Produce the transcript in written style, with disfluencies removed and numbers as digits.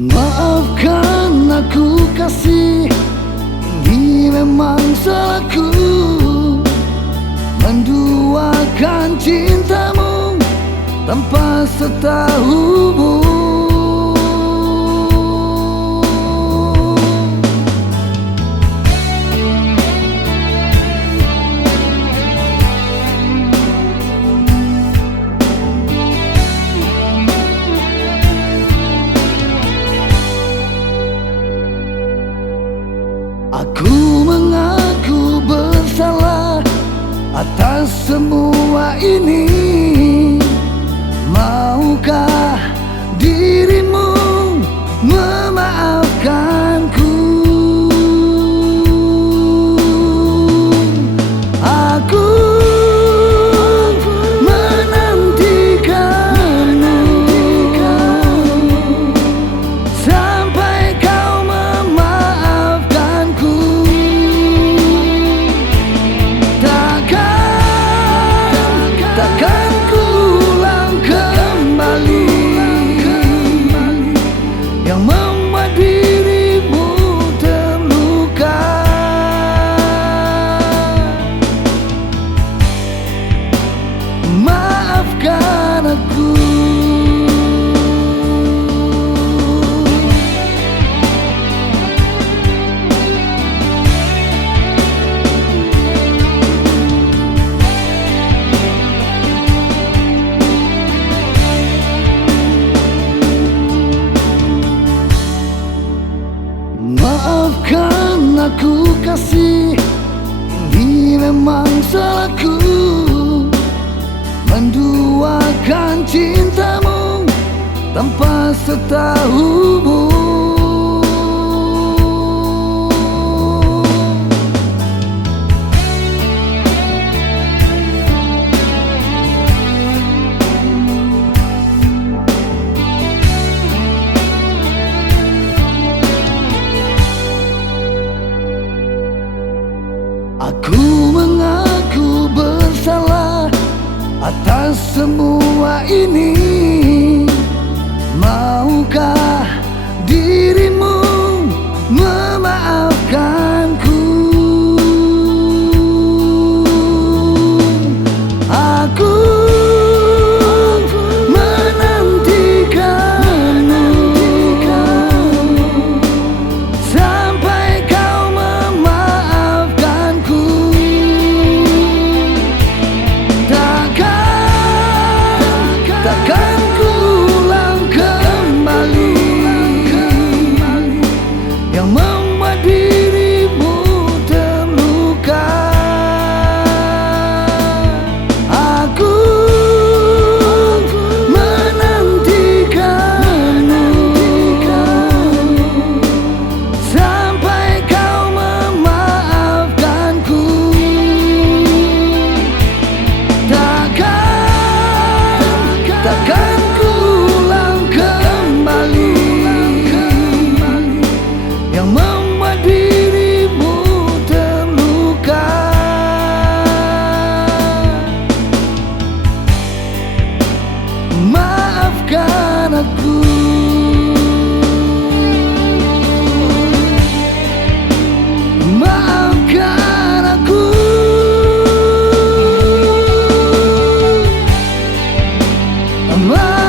Maafkan aku kasih, ini memang salahku menduakan cintamu tanpa setahumu. Aku mengaku bersalah atas semua ini. Maukah dirimu memaafkanku? Aku menantikanmu sampai kau memaafkanku. Takkan ku ulang kembali yang membuat dirimu terluka. Maafkan aku. Maafkan aku kasih, ini memang salahku menduakan cintamu tanpa setahumu. Aku mengaku bersalah atas semua ini. Maukah dirimu memaafkanku? Aku menantikanmu sampai kau memaafkanku. Takkan ku ulang kembali yang membuat dirimu terluka. Aku menantikanmu sampai kau memaafkanku. Takkan ku ulang kembali yang membuat dirimu terluka. Maafkan aku. Maafkan aku. Maafkan